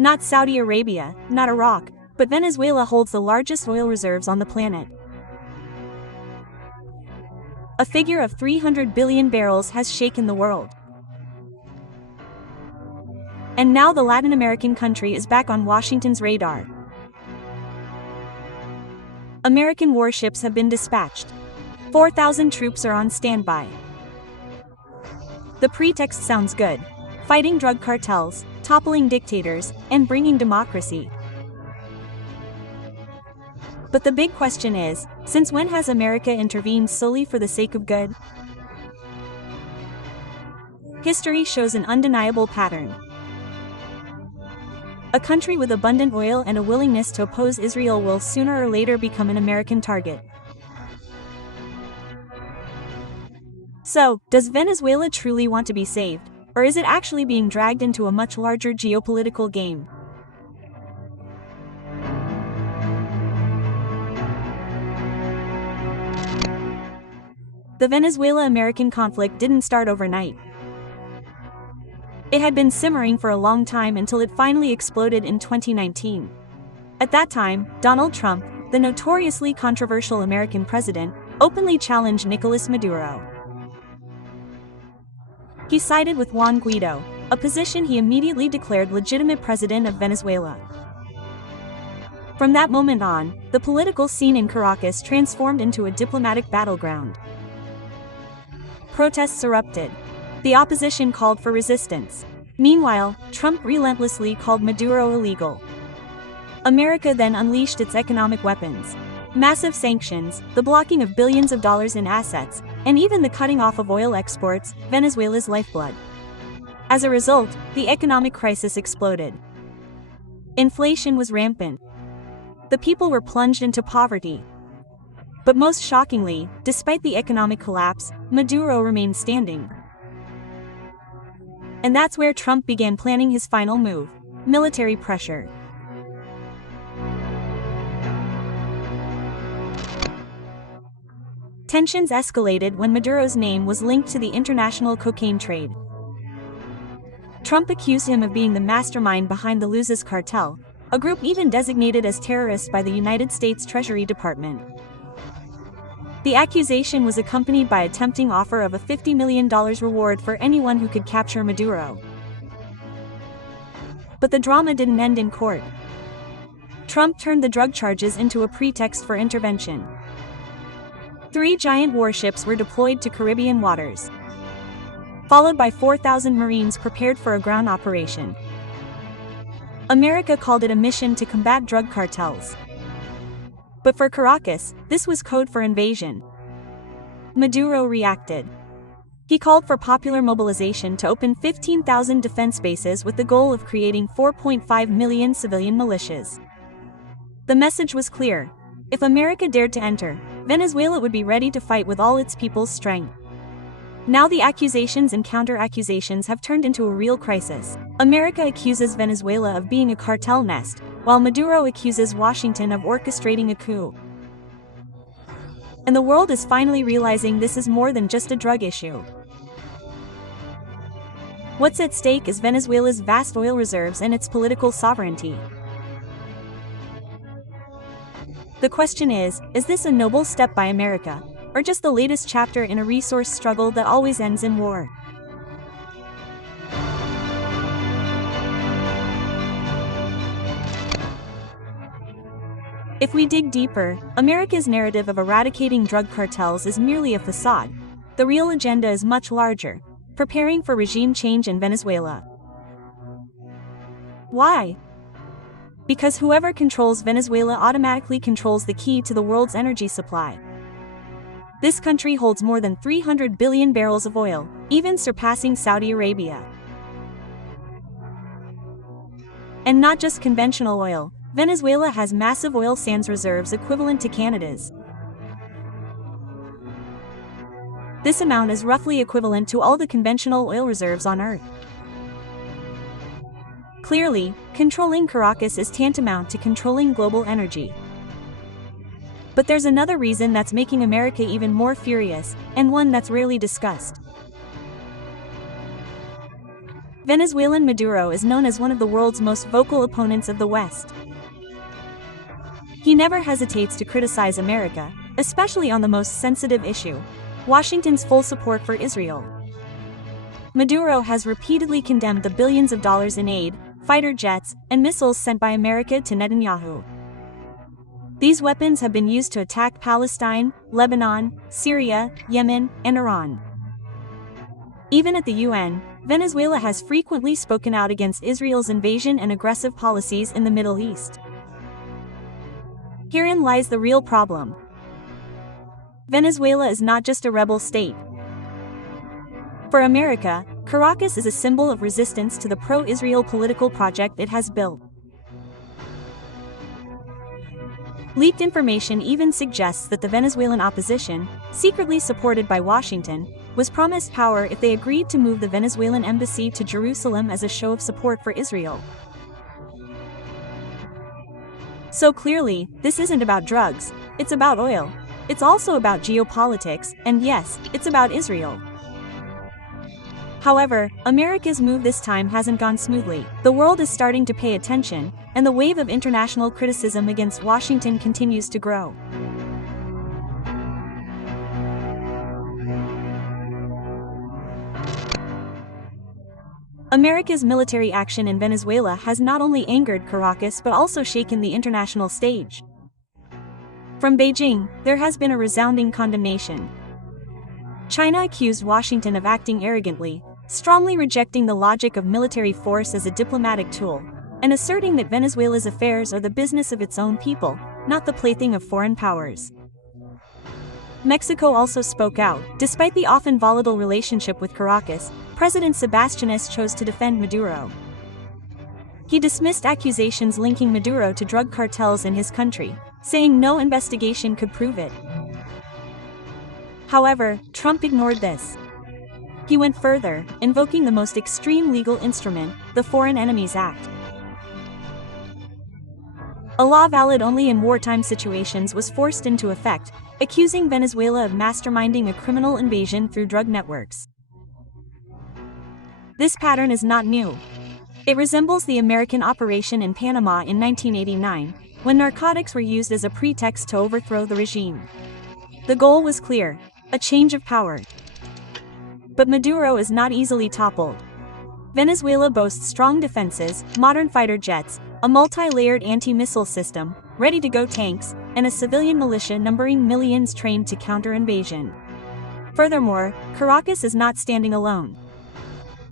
Not Saudi Arabia, not Iraq, but Venezuela holds the largest oil reserves on the planet. A figure of 300 billion barrels has shaken the world. And now the Latin American country is back on Washington's radar. American warships have been dispatched. 4,000 troops are on standby. The pretext sounds good: fighting drug cartels, toppling dictators, and bringing democracy. But the big question is, since when has America intervened solely for the sake of good? History shows an undeniable pattern. A country with abundant oil and a willingness to oppose Israel will sooner or later become an American target. So, does Venezuela truly want to be saved, or is it actually being dragged into a much larger geopolitical game? The Venezuela-American conflict didn't start overnight. It had been simmering for a long time until it finally exploded in 2019. At that time, Donald Trump, the notoriously controversial American president, openly challenged Nicolas Maduro. He sided with Juan Guaido, a position he immediately declared legitimate president of Venezuela. From that moment on, the political scene in Caracas transformed into a diplomatic battleground. Protests erupted. The opposition called for resistance. Meanwhile, Trump relentlessly called Maduro illegal. America then unleashed its economic weapons. Massive sanctions, the blocking of billions of dollars in assets, and even the cutting off of oil exports, Venezuela's lifeblood. As a result, the economic crisis exploded. Inflation was rampant. The people were plunged into poverty. But most shockingly, despite the economic collapse, Maduro remained standing. And that's where Trump began planning his final move: military pressure. Tensions escalated when Maduro's name was linked to the international cocaine trade. Trump accused him of being the mastermind behind the Luzes cartel, a group even designated as terrorists by the United States Treasury Department. The accusation was accompanied by a tempting offer of a $50 million reward for anyone who could capture Maduro. But the drama didn't end in court. Trump turned the drug charges into a pretext for intervention. 3 giant warships were deployed to Caribbean waters, followed by 4,000 Marines prepared for a ground operation. America called it a mission to combat drug cartels. But for Caracas, this was code for invasion. Maduro reacted. He called for popular mobilization to open 15,000 defense bases with the goal of creating 4.5 million civilian militias. The message was clear: if America dared to enter, Venezuela would be ready to fight with all its people's strength. Now the accusations and counter-accusations have turned into a real crisis. America accuses Venezuela of being a cartel nest, while Maduro accuses Washington of orchestrating a coup. And the world is finally realizing this is more than just a drug issue. What's at stake is Venezuela's vast oil reserves and its political sovereignty. The question is this a noble step by America, or just the latest chapter in a resource struggle that always ends in war? If we dig deeper, America's narrative of eradicating drug cartels is merely a facade. The real agenda is much larger: preparing for regime change in Venezuela. Why? Because whoever controls Venezuela automatically controls the key to the world's energy supply. This country holds more than 300 billion barrels of oil, even surpassing Saudi Arabia. And not just conventional oil. Venezuela has massive oil sands reserves equivalent to Canada's. This amount is roughly equivalent to all the conventional oil reserves on Earth. Clearly, controlling Caracas is tantamount to controlling global energy. But there's another reason that's making America even more furious, and one that's rarely discussed. Venezuelan Maduro is known as one of the world's most vocal opponents of the West. He never hesitates to criticize America, especially on the most sensitive issue: Washington's full support for Israel. Maduro has repeatedly condemned the billions of dollars in aid, fighter jets, and missiles sent by America to Netanyahu. These weapons have been used to attack Palestine, Lebanon, Syria, Yemen, and Iran. Even at the UN, Venezuela has frequently spoken out against Israel's invasion and aggressive policies in the Middle East. Herein lies the real problem. Venezuela is not just a rebel state. For America, Caracas is a symbol of resistance to the pro-Israel political project it has built. Leaked information even suggests that the Venezuelan opposition, secretly supported by Washington, was promised power if they agreed to move the Venezuelan embassy to Jerusalem as a show of support for Israel. So clearly, this isn't about drugs, it's about oil. It's also about geopolitics, and yes, it's about Israel. However, America's move this time hasn't gone smoothly. The world is starting to pay attention, and the wave of international criticism against Washington continues to grow. America's military action in Venezuela has not only angered Caracas but also shaken the international stage. From Beijing, there has been a resounding condemnation. China accused Washington of acting arrogantly, strongly rejecting the logic of military force as a diplomatic tool, and asserting that Venezuela's affairs are the business of its own people, not the plaything of foreign powers. Mexico also spoke out. Despite the often volatile relationship with Caracas, President Sebastianez chose to defend Maduro. He dismissed accusations linking Maduro to drug cartels in his country, saying no investigation could prove it. However, Trump ignored this. He went further, invoking the most extreme legal instrument, the Foreign Enemies Act. A law valid only in wartime situations was forced into effect, accusing Venezuela of masterminding a criminal invasion through drug networks. This pattern is not new. It resembles the American operation in Panama in 1989, when narcotics were used as a pretext to overthrow the regime. The goal was clear: a change of power. But Maduro is not easily toppled. Venezuela boasts strong defenses, modern fighter jets, a multi-layered anti-missile system, ready-to-go tanks, and a civilian militia numbering millions trained to counter invasion. Furthermore, Caracas is not standing alone.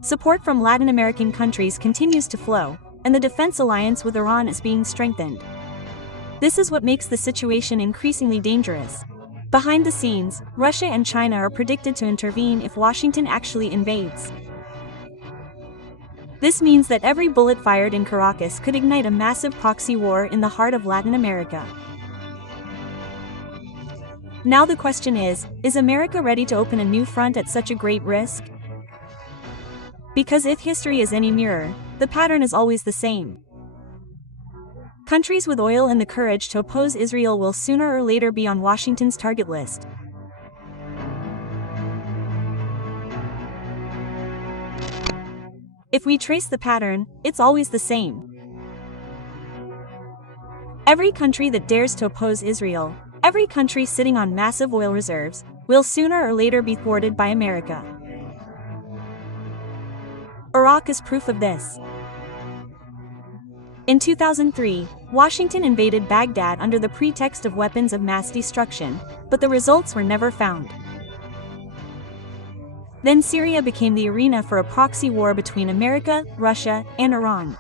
Support from Latin American countries continues to flow, and the defense alliance with Iran is being strengthened. This is what makes the situation increasingly dangerous. Behind the scenes, Russia and China are predicted to intervene if Washington actually invades. This means that every bullet fired in Caracas could ignite a massive proxy war in the heart of Latin America. Now the question is America ready to open a new front at such a great risk? Because if history is any mirror, the pattern is always the same. Countries with oil and the courage to oppose Israel will sooner or later be on Washington's target list. If we trace the pattern, it's always the same. Every country that dares to oppose Israel, every country sitting on massive oil reserves, will sooner or later be thwarted by America. Iraq is proof of this. In 2003, Washington invaded Baghdad under the pretext of weapons of mass destruction, but the results were never found. Then Syria became the arena for a proxy war between America, Russia, and Iran.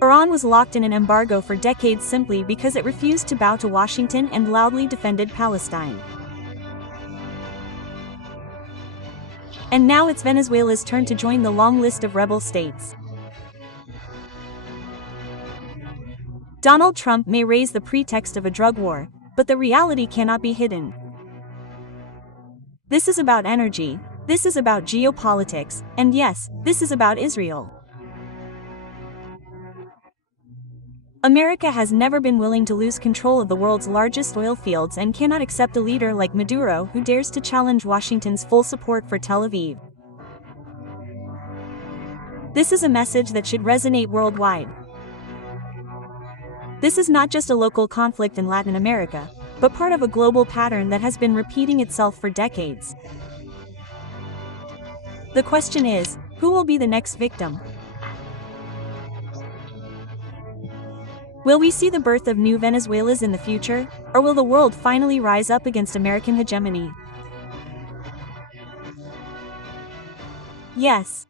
Iran was locked in an embargo for decades simply because it refused to bow to Washington and loudly defended Palestine. And now it's Venezuela's turn to join the long list of rebel states. Donald Trump may raise the pretext of a drug war, but the reality cannot be hidden. This is about energy, This is about geopolitics, and yes, this is about Israel. America has never been willing to lose control of the world's largest oil fields and cannot accept a leader like Maduro who dares to challenge Washington's full support for Tel Aviv. This is a message that should resonate worldwide. This is not just a local conflict in Latin America, but part of a global pattern that has been repeating itself for decades. The question is, who will be the next victim? Will we see the birth of new Venezuelas in the future, or will the world finally rise up against American hegemony? Yes.